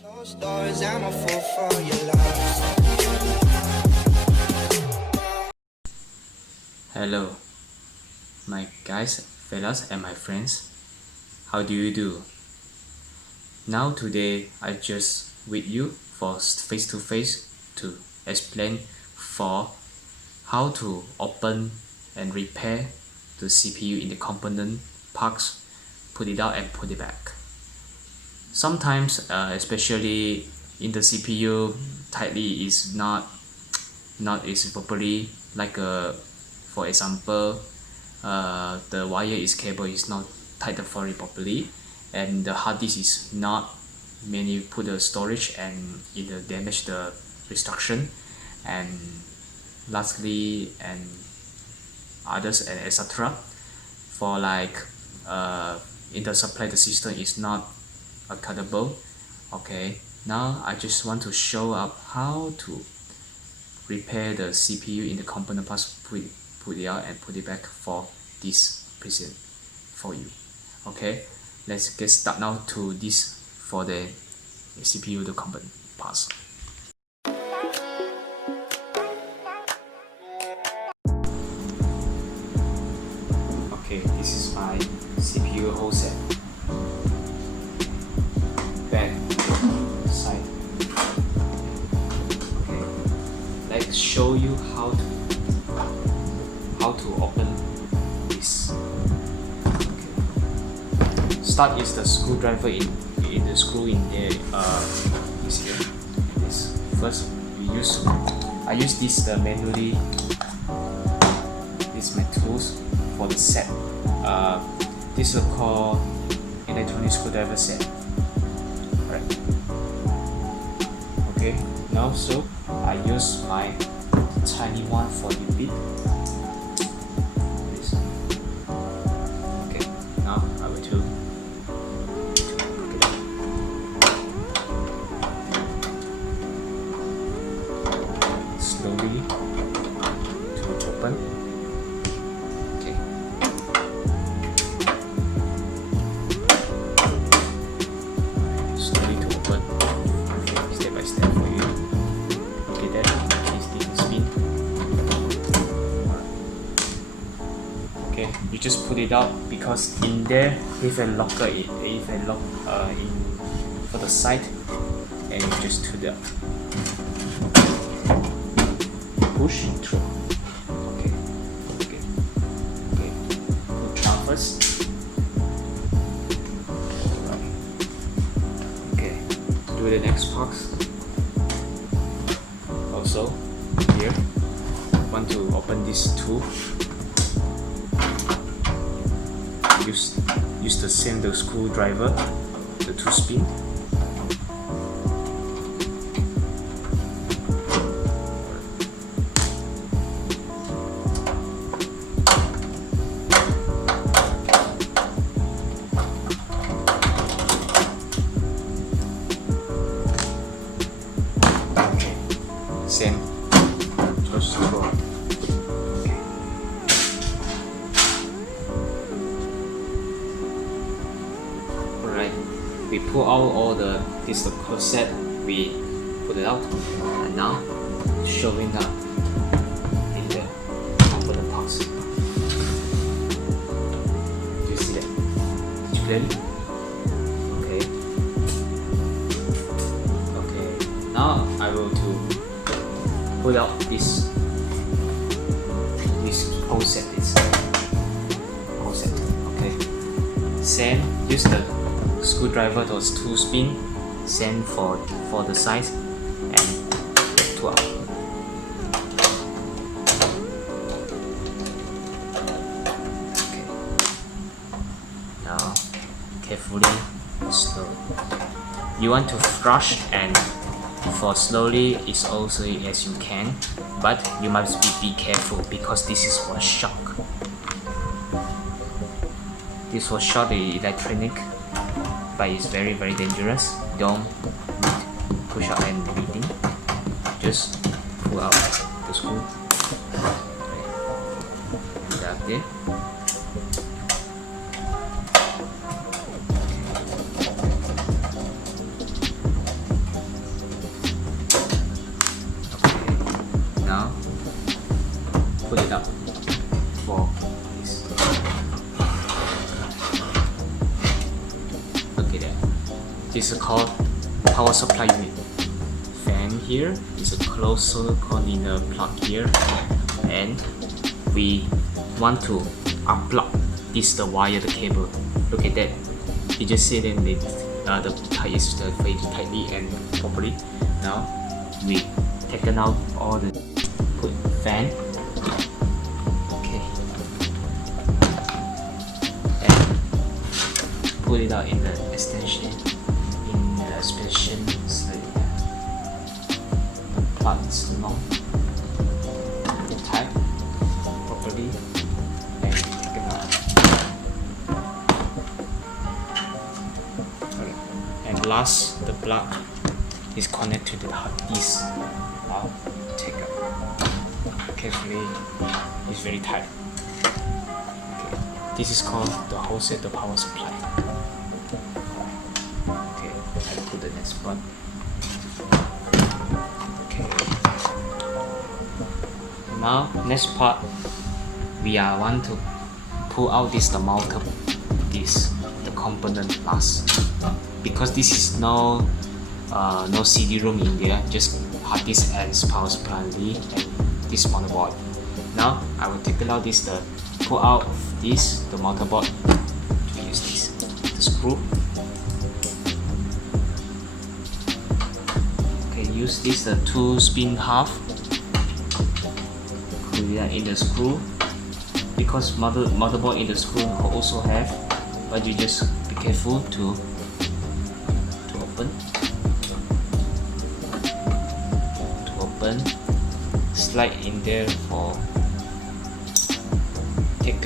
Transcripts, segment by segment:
Closed doors, I'm a fool for your love. Hello, my guys, fellas, and my friends. How do you do? Now today I just with you for face to face to explain for how to open and repair the CPU in the component parts, put it out and put it back. Sometimes, especially in the CPU, tightly is not is properly like for example, the wire is cable is not tightened for it properly, and the hard disk is not many put the storage and either damage the instruction, and lastly and others and etc. For like in the supply the system is not accountable. Okay, now I just want to show up how to repair the CPU in the component parts, put it out and put it back for this present for you. Okay, let's get started now to this for the CPU the component parts. Okay, this is my CPU whole set. Back, side. Okay, let's show you how to open this. Okay. Start is the screwdriver in the screw in there. Is here. This first I use this manually. These my tools for the set. This is called electronic screwdriver set. Right. Okay. Now so I use my tiny one for the bit. This. Okay. Now I will do. Slowly to open. Okay. Slowly to open. Okay, step by step for you. Okay, that is the spin. Okay, you just put it out because in there if a locker if a lock in for the side, and you just do that. Push through. Okay. Okay. Okay. Put down first. Right. Okay. Do the next box. Also, here, want to open this tool. Use the same screwdriver, the 2 spin. Same, just throw. Okay. Alright, we pull out all this set, we put it out, and now showing up in the component parts. Do you see that? Did you clearly? Okay. Okay. Now I will pull out this whole set. Okay. Same. Use the screwdriver, those 2 spin. Same for the size and 12. Okay. Now carefully, slow. You want to flush and for slowly is also as you can, but you must be careful because this is for shock. This was shock the electronic, but it's very dangerous. Don't push out and reading. Just pull out the screw. Put that there. This is called power supply unit. Fan here is a closed container plug here, and we want to unplug this the wire, the cable. Look at that. You just see that the tie is fitted tightly and properly. Now we taken out all the put fan. Okay. And put it out in the extension so the plug is long. Tight properly and take it out. Okay. And last, the plug is connected to the hard disk. Now take it carefully. It's very tight. Okay. This is called the whole set of power supply. Okay, I put the next one. Okay. Now next part, we are want to pull out this the mounter, the component last, because this is no CD-ROM in there, just hard disk and power supply and this motherboard. Now I will take out this pull out of this the motherboard to use this the screw. Okay, use this the 2 spin half. Put it in the screw, because motherboard in the screw also have, but you just be careful to open, slide in there for take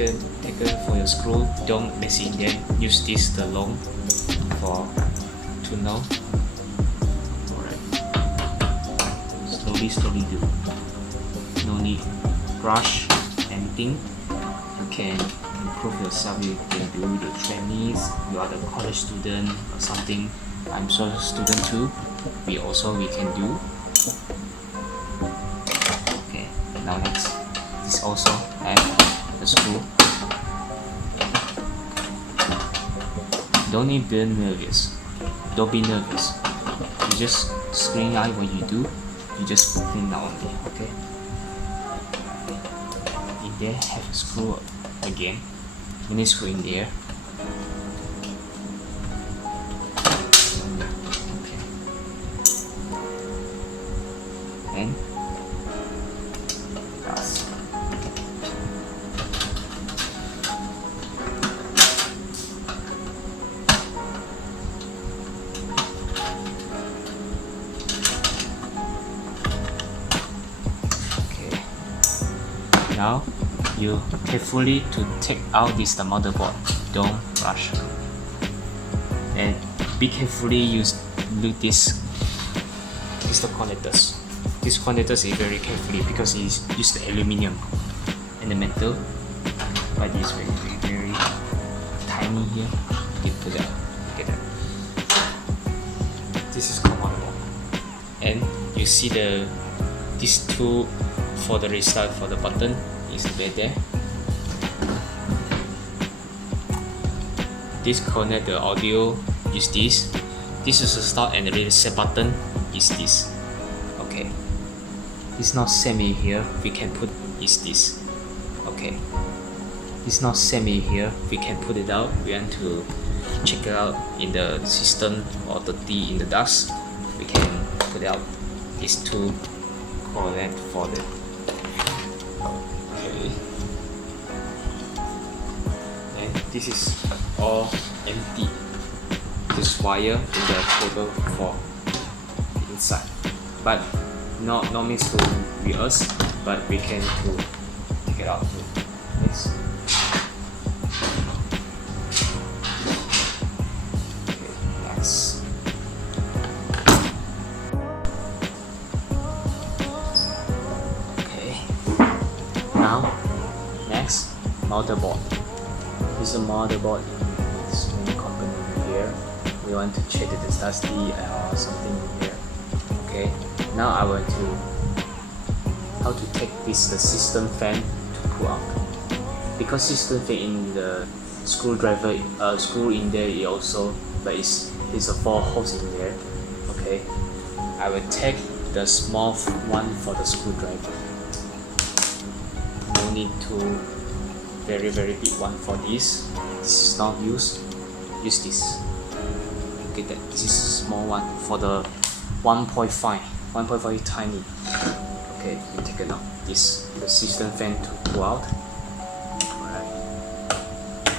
for your screw. Don't mess in there. Use this the long for to know. Alright, slowly do. No need rush anything. You can improve yourself. You can do the trainees. You are the college student or something. I'm so student too. We can do. Okay, now next, this also have the screw. Don't be nervous. Don't be nervous. You just screen out what you do. You just clean now only. Okay. In there have a screw again. You need screw in there. And last. Okay. Now you carefully to take out this the motherboard. Don't rush. And be carefully use this the connectors. This connectors is very carefully because it's used the aluminum and the metal, but it's very tiny here. You put that. This is called motherboard, and you see these two for the restart for the button is there. This connect the audio is this. This is the start and the reset button is this. Okay, it's not semi here. We can put is this. Okay, it's not semi here. We can put it out. We want to check it out in the system or the D in the dust. We can put it out. These two connect for the. Okay, and this is all empty. This wire in the cable for inside, but not means to reverse, but we can to take it out too. Yes. Okay, next. Okay. Now, next, motherboard. This is a motherboard. This main component here. We want to check the dusty or something here. Okay, now I want to how to take the system fan to pull out, because system fan in the screwdriver screw in there it also, but it's There's a 4 holes in there. Okay, I will take the small one for the screwdriver. No need to very big one for this. This is not used. Use this. Okay, that this is small one for the 1.5 tiny. Okay, you take it out. This the system fan to pull out. Alright.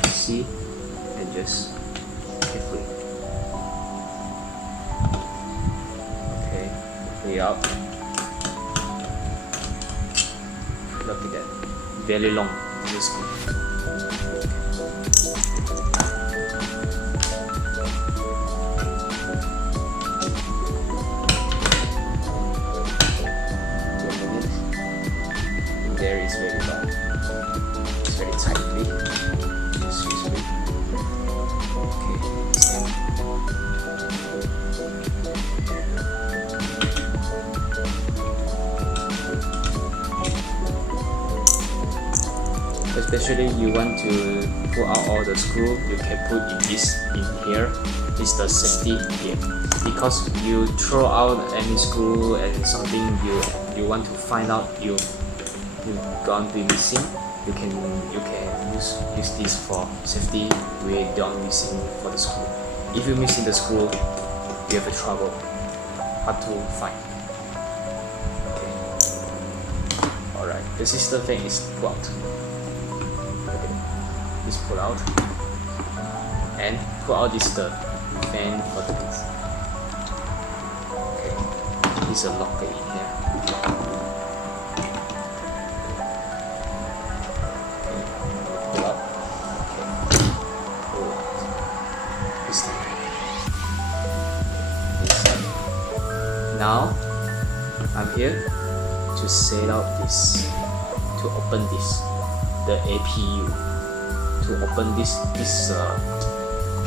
See, and just carefully. Okay, pull it out. Look at that, very long. This one. There is very long. It's very tightly. Excuse me. Okay. Especially you want to pull out all the screw, you can put in here. This is the safety here. Because you throw out any screw and something you want to find out you're going to be missing, you can use this for safety. We don't missing for the screw. If you're missing the screw, you have a trouble. Hard to find. Okay. Alright, the system fan is pulled out. Okay. This pull out. And pull out is the fan for the this. Okay. This is a locker in here. Now I'm here to set up this, to open this, the APU. To open this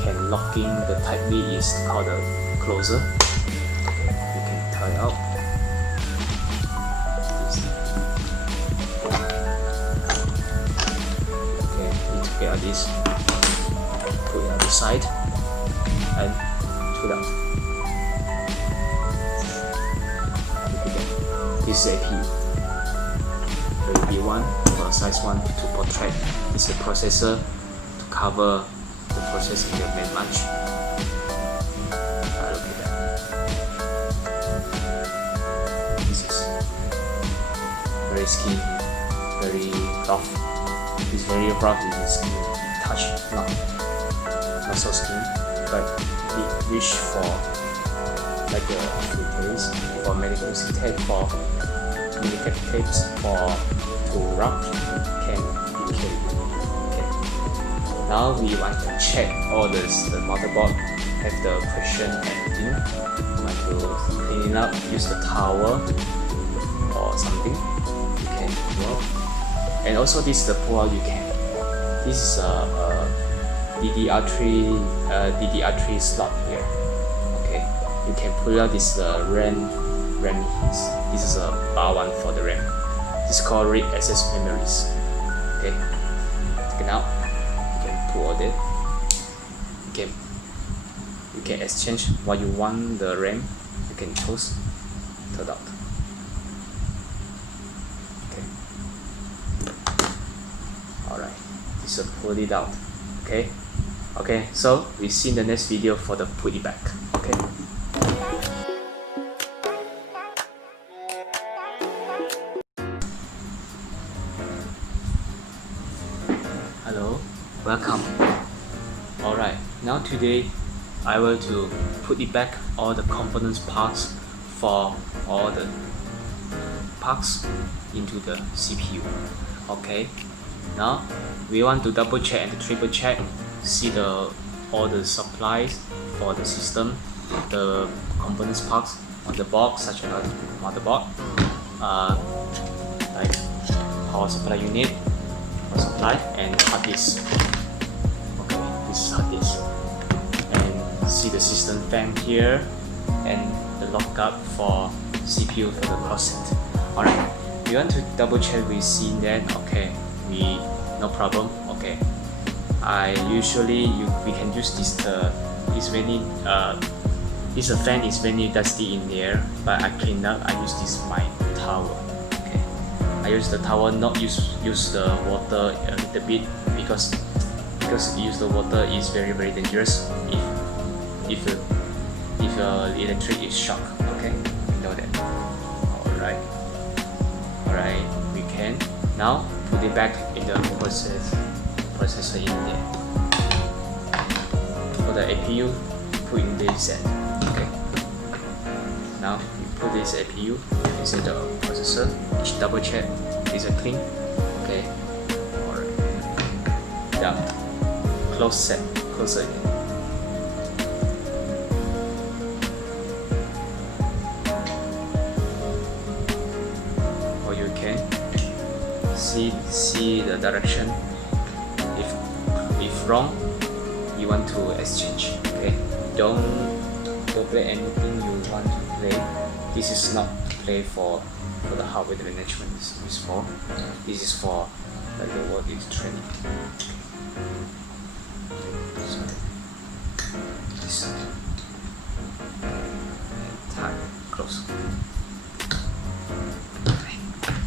can locking the tightly is called the closer. You can tie out. Okay, you take out this, put it on the side, and pull out. This is APU. There will be one for size 1 to portrait. This is a processor to cover the process in the main bunch. Look at that. This is very skinny, very rough. It's very rough in the skin. Touch, not so skinny, but it rich for like a filters for medical tape, for medical tapes for to rub can be carried. Okay. Now we want to check all the motherboard have the pressure and everything. You want to clean it up, use the towel or something. You can well. And also this is the pull out you can. This is a DDR3 slot here. You can pull out this RAM. This is a bar one for the RAM. This is called read access memories. Okay, take it out. You can pull all that. You can exchange what you want the RAM. You can choose. Turn out. Okay. All right. This will pull it out. Okay. Okay. So we see in the next video for the put it back. Okay. Hello, welcome. Alright, now today I will to put it back all the components parts for all the parts into the CPU. Okay, now we want to double check and triple check, see all the supplies for the system, the components parts on the box such as motherboard, like power supply unit, supply, and hard disk. Okay, this is hard disk. And see the system fan here and the lockup for CPU for the cross set. Alright, we want to double check we see that. Okay, no problem. Okay, we can use this It's very this fan is very dusty in there, but I cleaned up. I use this my towel. Okay, I use the towel, not use the water a little bit because use the water is very dangerous if electric is shock. Okay, you know that. Alright, we can now put it back in the processor in there. For the APU, put in this end. Okay, now you put this APU inside the processor. Double check is it clean. Okay, alright, done. Close it again. Or you can see the direction. If wrong, you want to exchange. Okay, don't play anything you want to play. This is not to play for the hardware management. This is for like the word is training. So this and time close.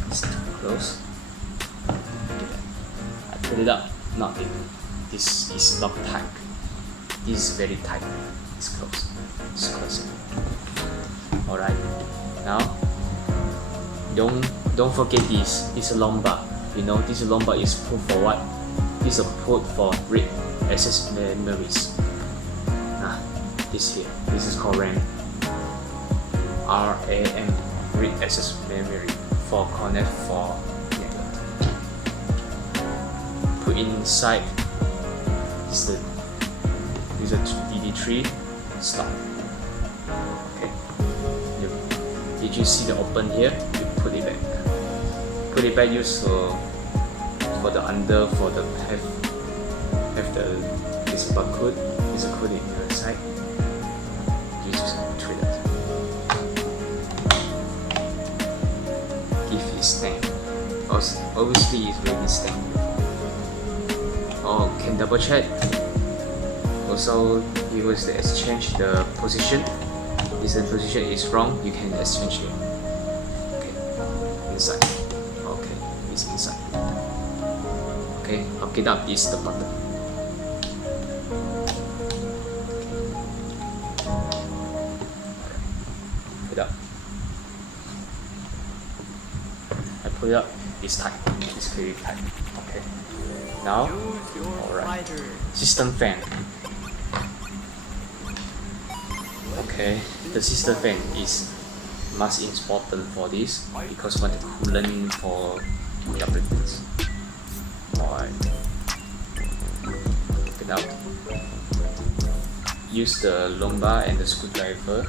It's close. I put it up. Nothing. This is not tight. This is very tight. It's close. It's close. Alright. Now don't forget this. This lumbar. You know this lumbar is put for what? This is put for read access memories. This here. This is called RAM. RAM. Read access memory for connect for network. Put inside is a DD3 stop. Okay. Did you see the open here? You put it back. Put it back. Use for the under for the have this barcode. Is a code in your side. You just treat it. Give it stamp. Obviously, it's really stamped. Oh, can double check. Also, you will exchange the position. If the position is wrong, you can exchange it. Okay, inside. Okay, it's inside. Okay, hook it up is the button. Put it up. I put it up. It's tight. It's very tight. Okay. Now, alright. System fan. Okay, the system fan is most important for this because want the coolant for the applicants. Alright. Take it out. Use the lumbar and the screwdriver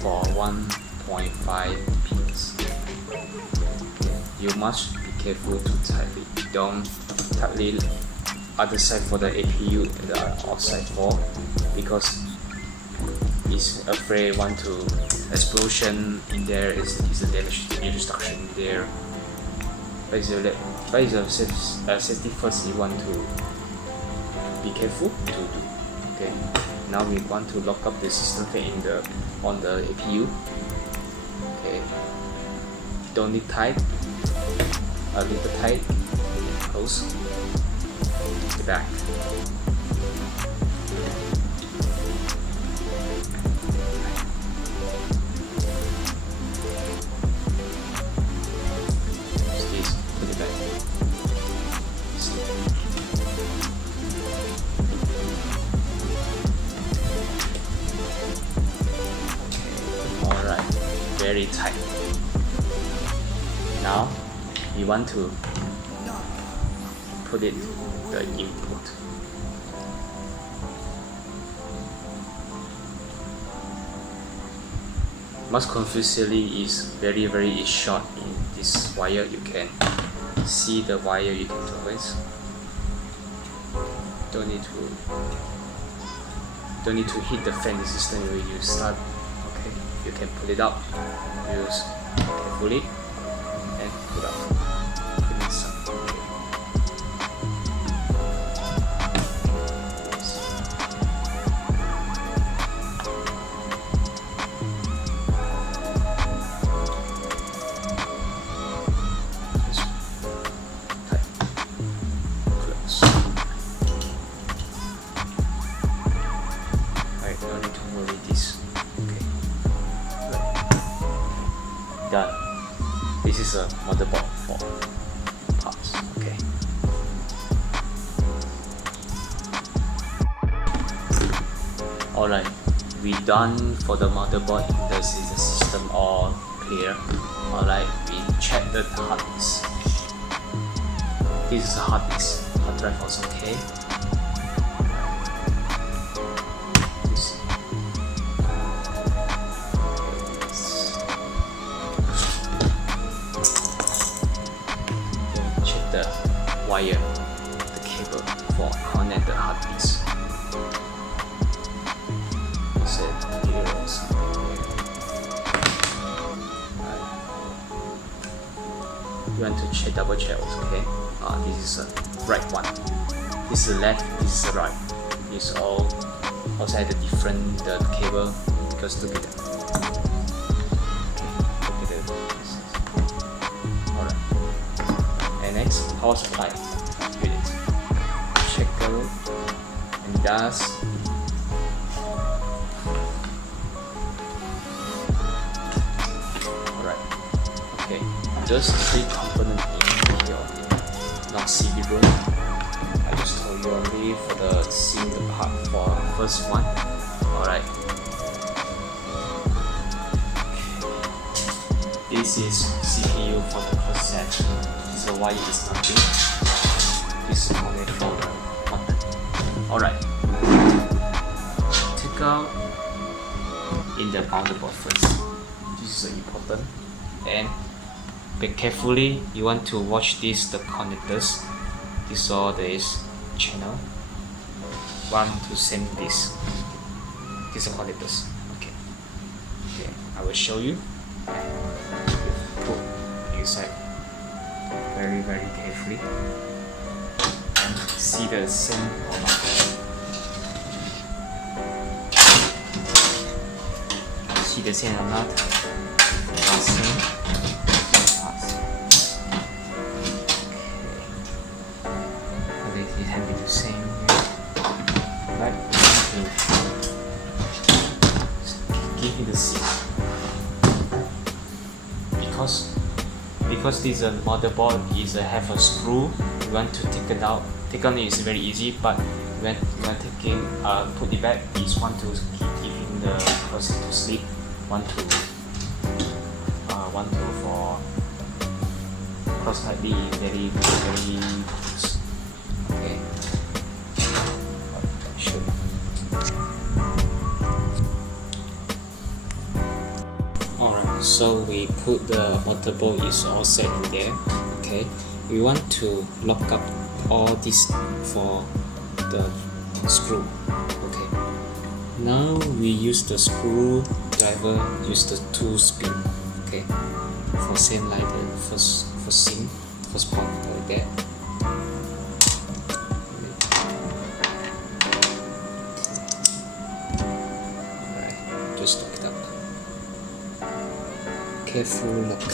for 1.5 pins. You must be careful to tightly. Don't tightly other side for the APU and the outside for because it's afraid want to explosion in there is a damage destruction in there. But it's a safety first you want to be careful to do. Okay. Now we want to lock up the system fan in on the APU. Okay. Don't need tight. A little tight. Close. The back. Put it back. Alright, very tight. Now we want to put it the input. Most confusingly is very short in this wire. You can see the wire you can twist. Don't need to hit the fan resistance when you start. Okay, you can pull it up. Use carefully and pull up. Put inside. done. This is a motherboard for parts. Okay. Alright, we done for the motherboard. This is the system all clear. Alright, we check the hard disk. This is a hard disk. Hard drive also okay. Check the wire, the cable for connect the hard disk. Here or something here. You want to check, double check also, okay? This is the right one. This is the left, this is the right. It's all outside the different the cable goes together. Okay, alright. And next, power supply unit. Check the load and gas. Okay, just 3 components in here, not CD-ROM. I just told you only for the seeing the part for first one. Alright. This is CPU for the first set. This is why it is nothing. This is only for the button. Alright. Take out in the motherboard first. This is important. And be carefully, you want to watch this, the connectors. This all this channel. One to send this. These are connectors. Okay. Okay, I will show you. Put inside very carefully. And see the same or not. See the same or not? Same. It be the same here, but you need to give it a seal because this motherboard is have a screw. You want to take it out. Take on it is very easy, but when you want to take it, put it back, is one to keep giving the person to sleep. One to for approximately very okay. Sure. Alright, so we put the motherboard is all set in there. Okay, we want to lock up all this for the screw. Okay, now we use the screwdriver, use the 2 spin. Okay, for same like the first part like that. Alright, just lock it up. Careful lock it.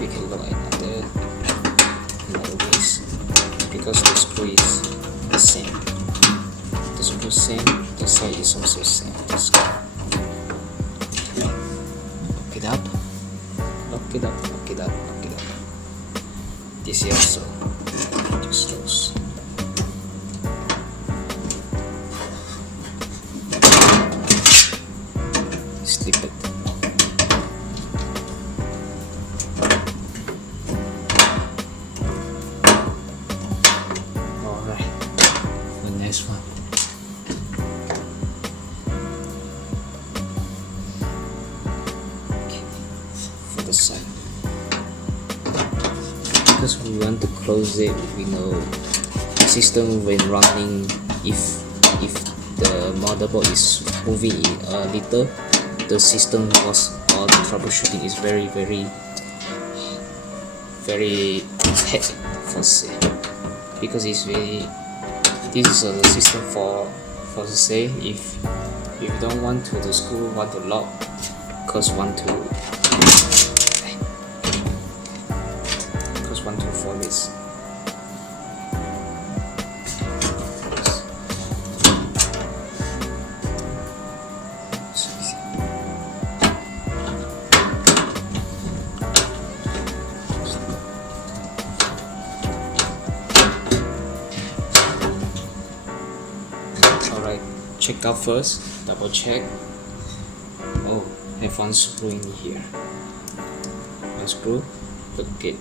You can look at another ways because the screw is the same. The screw same, the side is also same. Lock it up, lock it up, lock it up, lock it up. This is also just those. Slip it. This one. Okay. for the side, because we want to close it. We know the system when running, if the motherboard is moving in a little, the system loss or the troubleshooting is very hectic for say, because it's very, this is a system for say if you don't want to the screw want to lock, cause want to for this. Alright, check out first, double check. Oh, have one screw in here. One screw, look it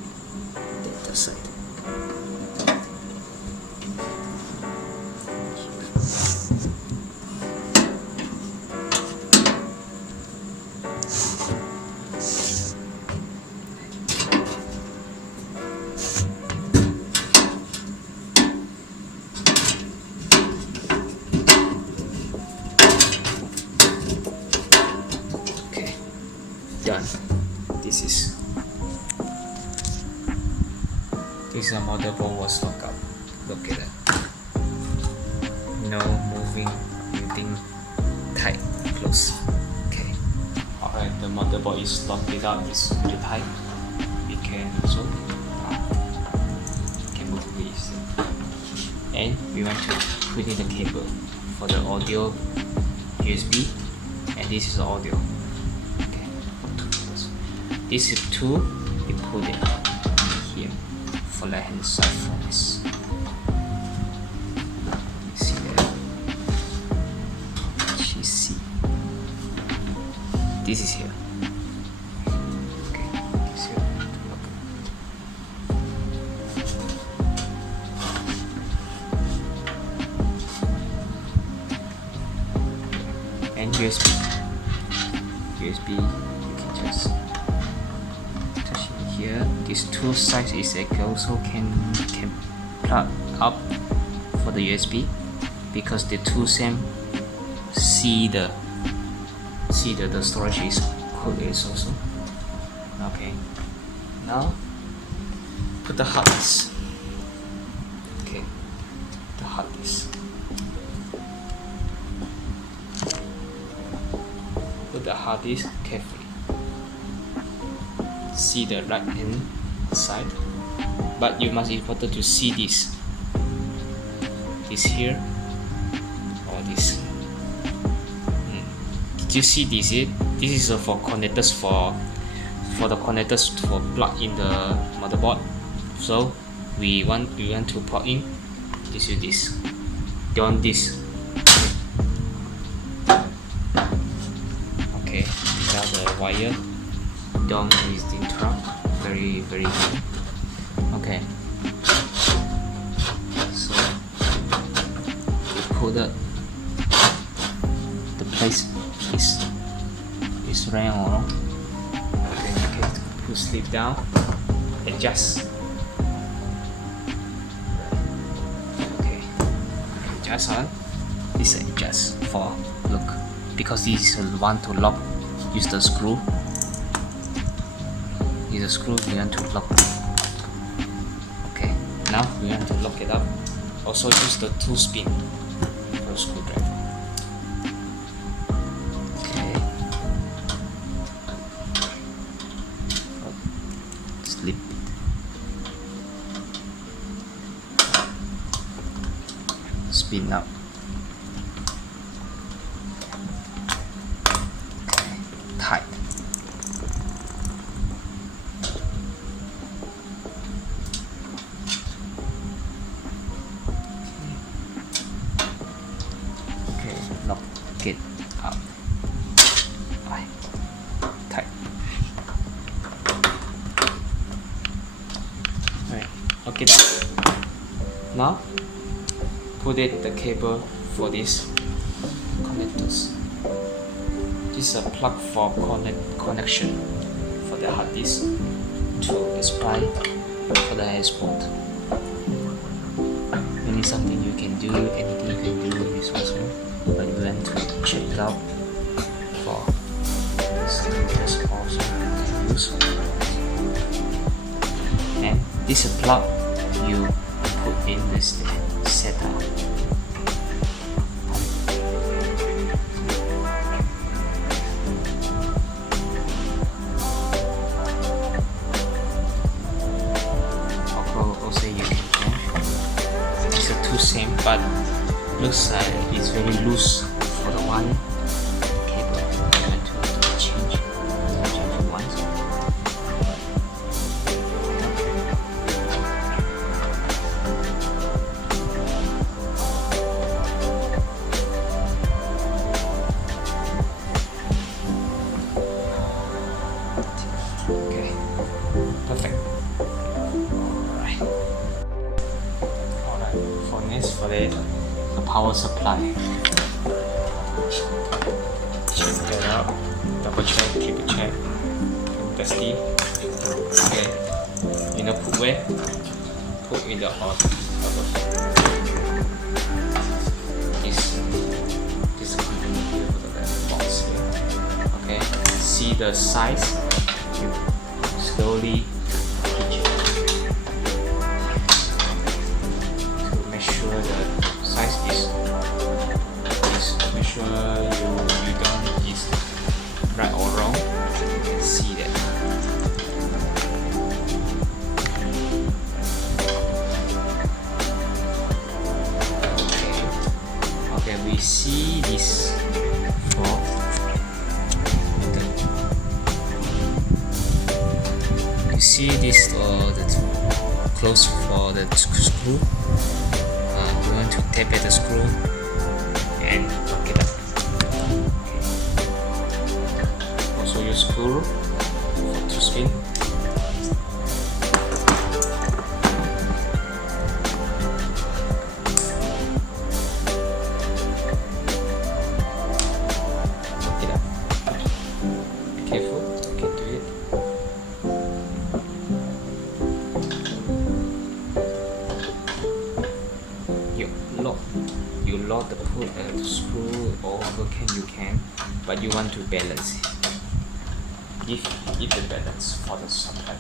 the side. Okay, done. This is a motherboard was locked up. Look at it. No moving, anything tight, close. Okay. Alright, the motherboard is locked it up, it's pretty tight. We can also move this. And we want to put in the cable for the audio USB, and this is the audio. Okay. This is two, we put it here for left hand side for this. See that? You see. This is here. Okay, this here. And USB. You can just touch it here. These two sides is also can plug up for the USB, because the two same see the storage is also. Okay, now put the hard disk. Okay, the hard disk. Put the hard disk carefully. See the right hand side, but you must important to see this here or this. Did you see this? This is for connectors for the connectors for plug in the motherboard. So we want to plug in. This is this. Don't this. Okay, now the wire. Don't is the interrupt. Very good. Okay. So we put the place is round. Then you can put sleep down, adjust. Okay, adjust on. This adjust for look, because this is one to lock. Use the screw. Use the screw. We want to lock. Okay, now we want to lock it up. Also use the 2-spin for screwdriver. Slip. Spin up. Okay. Tight. Okay, lock it up. Right. Tight. Okay, now put it the cable for this connectors. This is a plug for connection for the hard disk to apply for the export. Maybe something you can do, anything you can do in this also, but you want to check it out for this also use. And this plug you put in this setup. Also you can change. It's a two same, but looks like it's very loose for the wire cable. I'm going to change it once. Okay, perfect. Alright, for next for the power supply. Check that out. Double check, triple check. Testing. Okay. You know, put where? Put in the hot. This component here for the box here. Okay. See the size. You slowly pitch it to make sure the size is make sure you don't is right or wrong. You can see that. Okay, we see this for you see this the close for the screw. We want to tap at the screw and lock it up. Also use screw to spin. Lock it up. Be careful, you can do it. You lock the put screw over you can, but you want to balance it. Give the balance for the supply.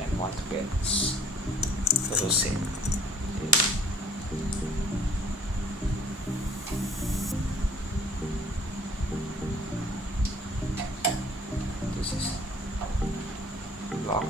And want to balance. Also same. This is lock.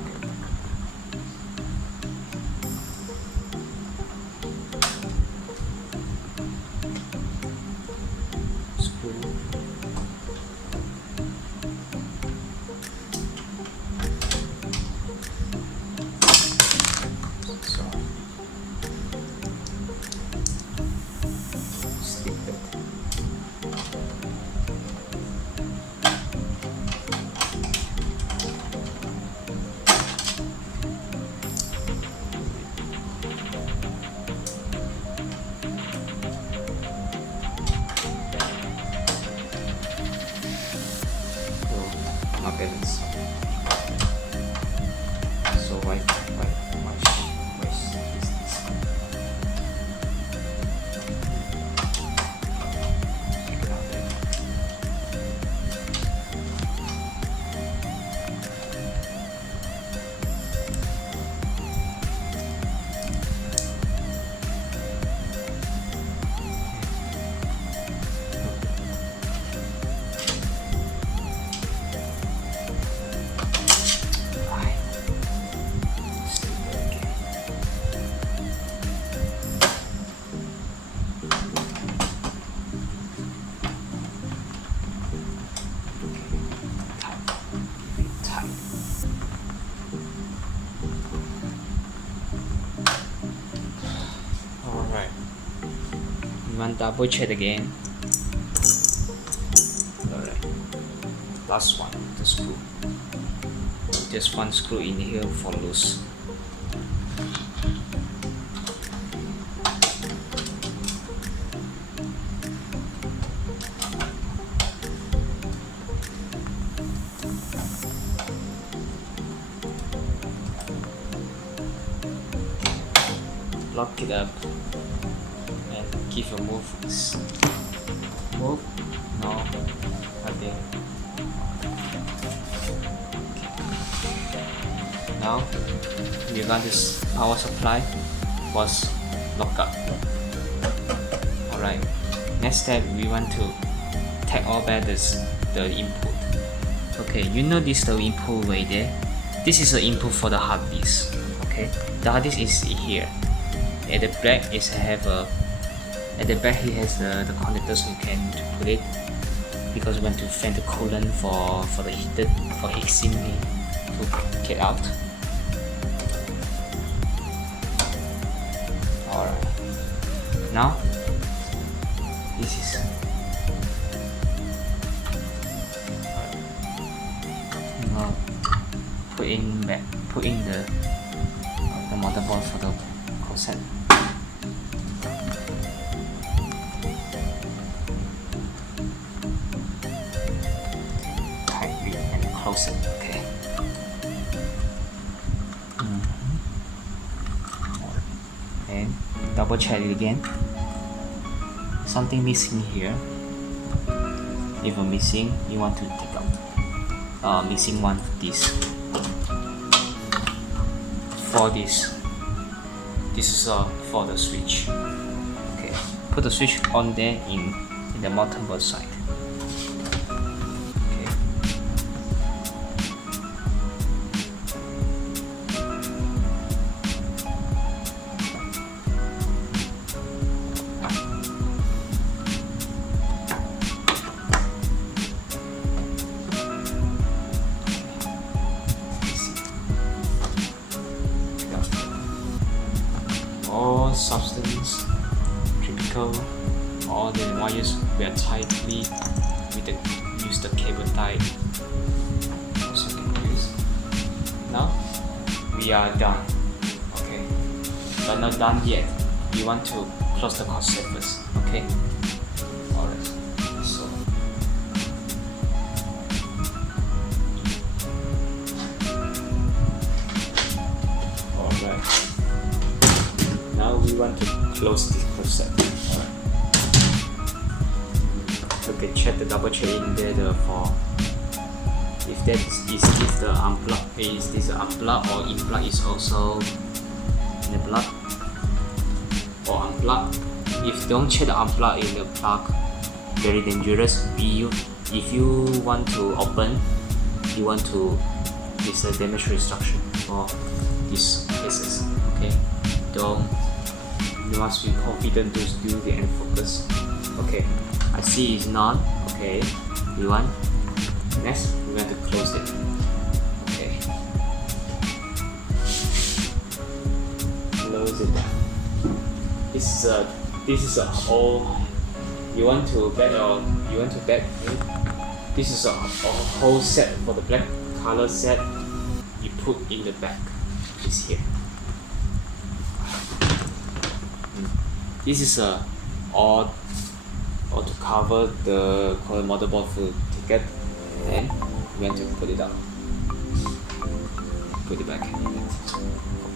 Balance. So why is this? Check it out there. You want double check again. Alright. Last one, the screw. Just one screw in here for loose. lock it up and give a move. Move? No, nothing. Now we run this power supply was locked up. Alright, next step we want to take all back the input. Okay, you know this the input right there. This is the input for the hard disk. Okay, the hard disk is here. At the back is have a at the back it has the connectors you can put it because we want to fan the coolant for the heated for heatsink to get out. Alright, now this is put in the motherboard for the cassette. Tightly and close it. Okay. And double check it again. Something missing here. If missing, you want to take out. Missing one of these. For this is for the switch. Okay, put the switch on there in the motherboard side. Okay. All substance, typical, all the wires were tightly use the cable tie. Also can use. Now we are done. Okay, but not done yet. We want to close the cassette first. Okay. Alright. So. Alright. Now we want to close this cassette. Alright. Okay, check the double check in there for if that is if the unplug is this unplug or in plug is also in the plug or unplug. If don't check the unplug in the plug, very dangerous. If you want to open, you want to this a damage instruction for these cases. Okay, you must be confident to do the end focus. Okay, I see it's not. Okay, you want next we want to close it. Okay, close it down. This is a whole. You want to bet this is a whole set for the black color set. You put in the back. Is here. This is all to cover the motherboard full ticket, and we want to put it up. Put it back in it.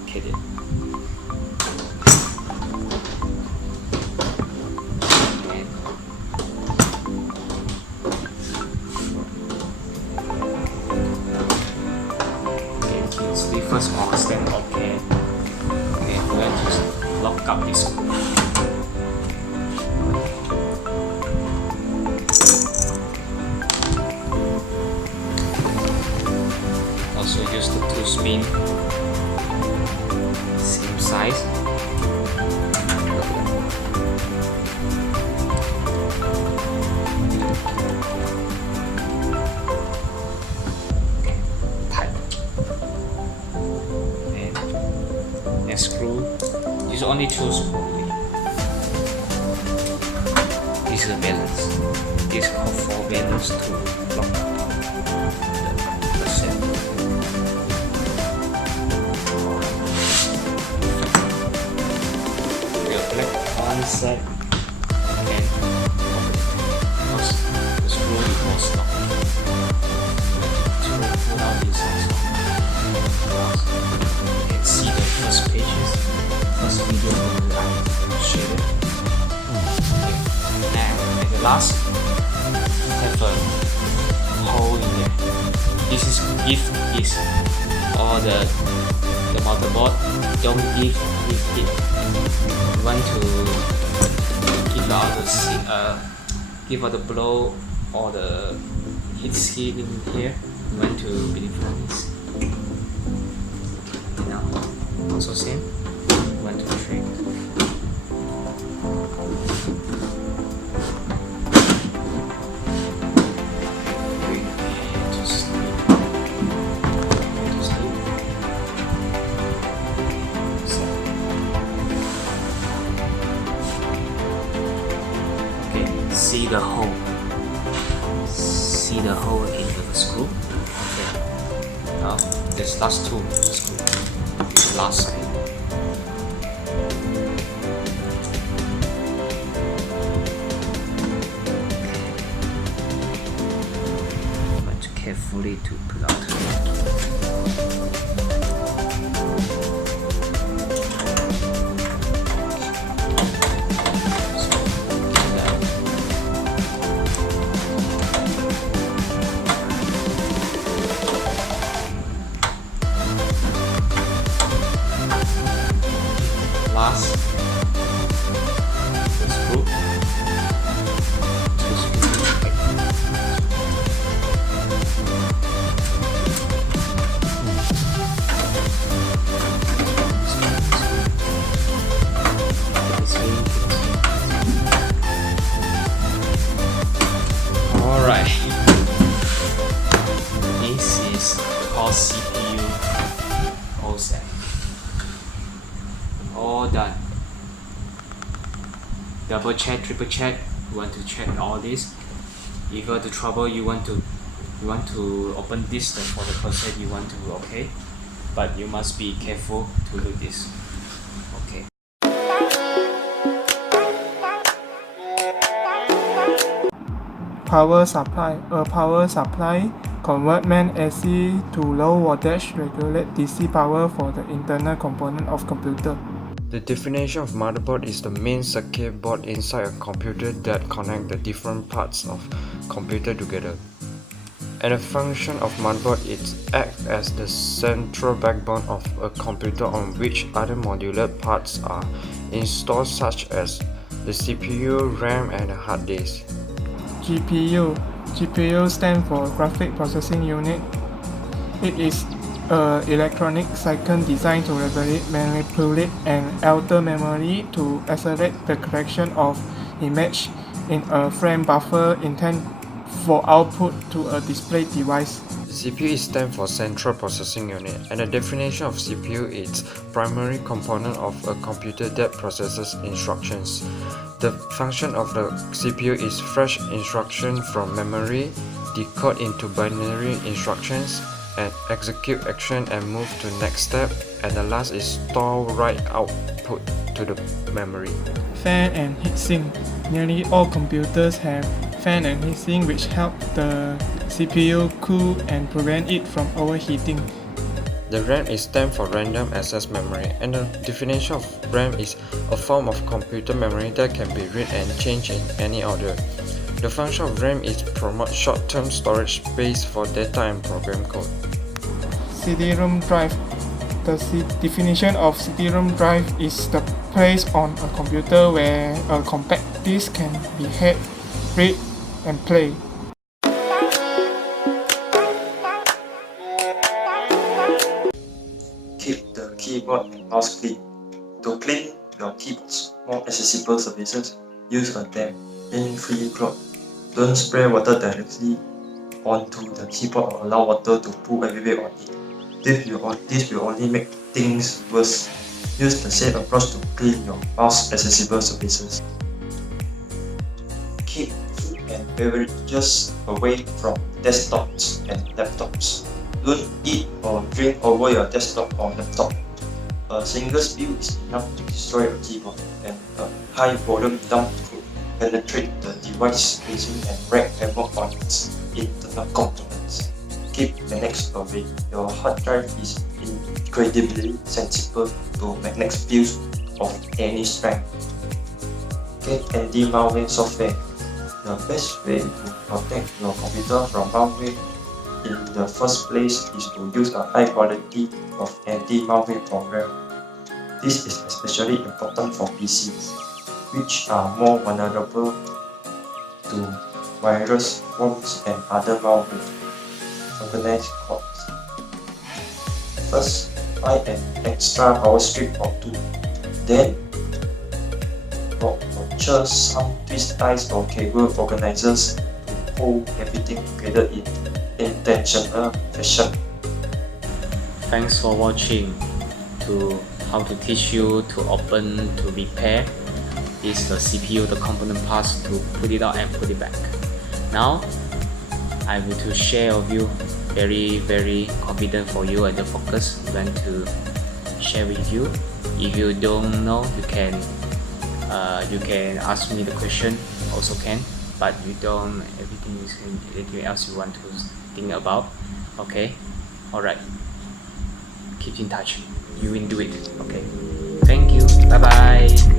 Okay then. The first one stand okay. Okay, we're going to lock up this screw. Also use the two spin, same size. Screw. These are only two screws. This is a balance. This is called for balance to lock up the set. We have black one set and the screw will stop. To pull out this also. You can see the first pages, first video. last, have a hole in there. This is if this or the motherboard don't give it heat. You want to give out the blow or the heat skin in here. You want to verify this. Now also same. 1, 2, 3. See the hole. See the hole in the screw. Okay. Now this last two screw. This last side. But carefully to pull out. Last, the screw. Alright, this is called CPU all set. All done. Double check, triple check. You want to check all this. If you got the trouble, you want to open this for the process. You want to okay, but you must be careful to do this. Okay. Power supply. A power supply convert main AC to low voltage regulate DC power for the internal component of computer. The definition of motherboard is the main circuit board inside a computer that connect the different parts of computer together. And the function of motherboard is act as the central backbone of a computer on which other modular parts are installed such as the CPU, RAM and hard disk. GPU. GPU stands for Graphic Processing Unit. It is an electronic cycle designed to regulate, manipulate, and alter memory to accelerate the correction of image in a frame buffer intended for output to a display device. CPU stands for Central Processing Unit, and the definition of CPU is primary component of a computer that processes instructions. The function of the CPU is fetch instruction from memory, decode into binary instructions, and execute action and move to next step, and the last is store write output to the memory. Fan and heatsink. Nearly all computers have fan and heatsink which help the CPU cool and prevent it from overheating. The RAM is stand for Random Access Memory, and the definition of RAM is a form of computer memory that can be read and changed in any order. The function of RAM is promote short-term storage space for data and program code. CD-ROM drive. The definition of CD-ROM drive is the place on a computer where a compact disc can be read and play. Keep the keyboard and mouse clean. To clean your keyboard's more accessible surfaces, use a damp, pain-free cloth. Don't spray water directly onto the keyboard or allow water to pool everywhere on it. This will only make things worse. Use the same approach to clean your mouse accessible surfaces. Keep food and beverages away from desktops and laptops. Don't eat or drink over your desktop or laptop. A single spill is enough to destroy your keyboard, and a high volume dump could penetrate the device spacing and wreak havoc on its internal components. Keep magnets away. Your hard drive is incredibly sensitive to magnetic fields of any strength. Get anti-malware software. The best way to protect your computer from malware in the first place is to use a high quality of anti-malware program. This is especially important for PCs, which are more vulnerable to virus, worms, and other malware. Organize codes. First, buy an extra power strip or two. Then, purchase some twist ties or cable organizers to hold everything together in intentional fashion. Thanks for watching. How to teach you to open, to repair is the CPU, the component parts, to put it out and put it back. Now I will to share with you very confident for you and the focus when to share with you. If you don't know, you can ask me the question also can, but you don't anything else you want to think about. Okay, alright, keep in touch, you will do it. Okay, thank you, bye bye.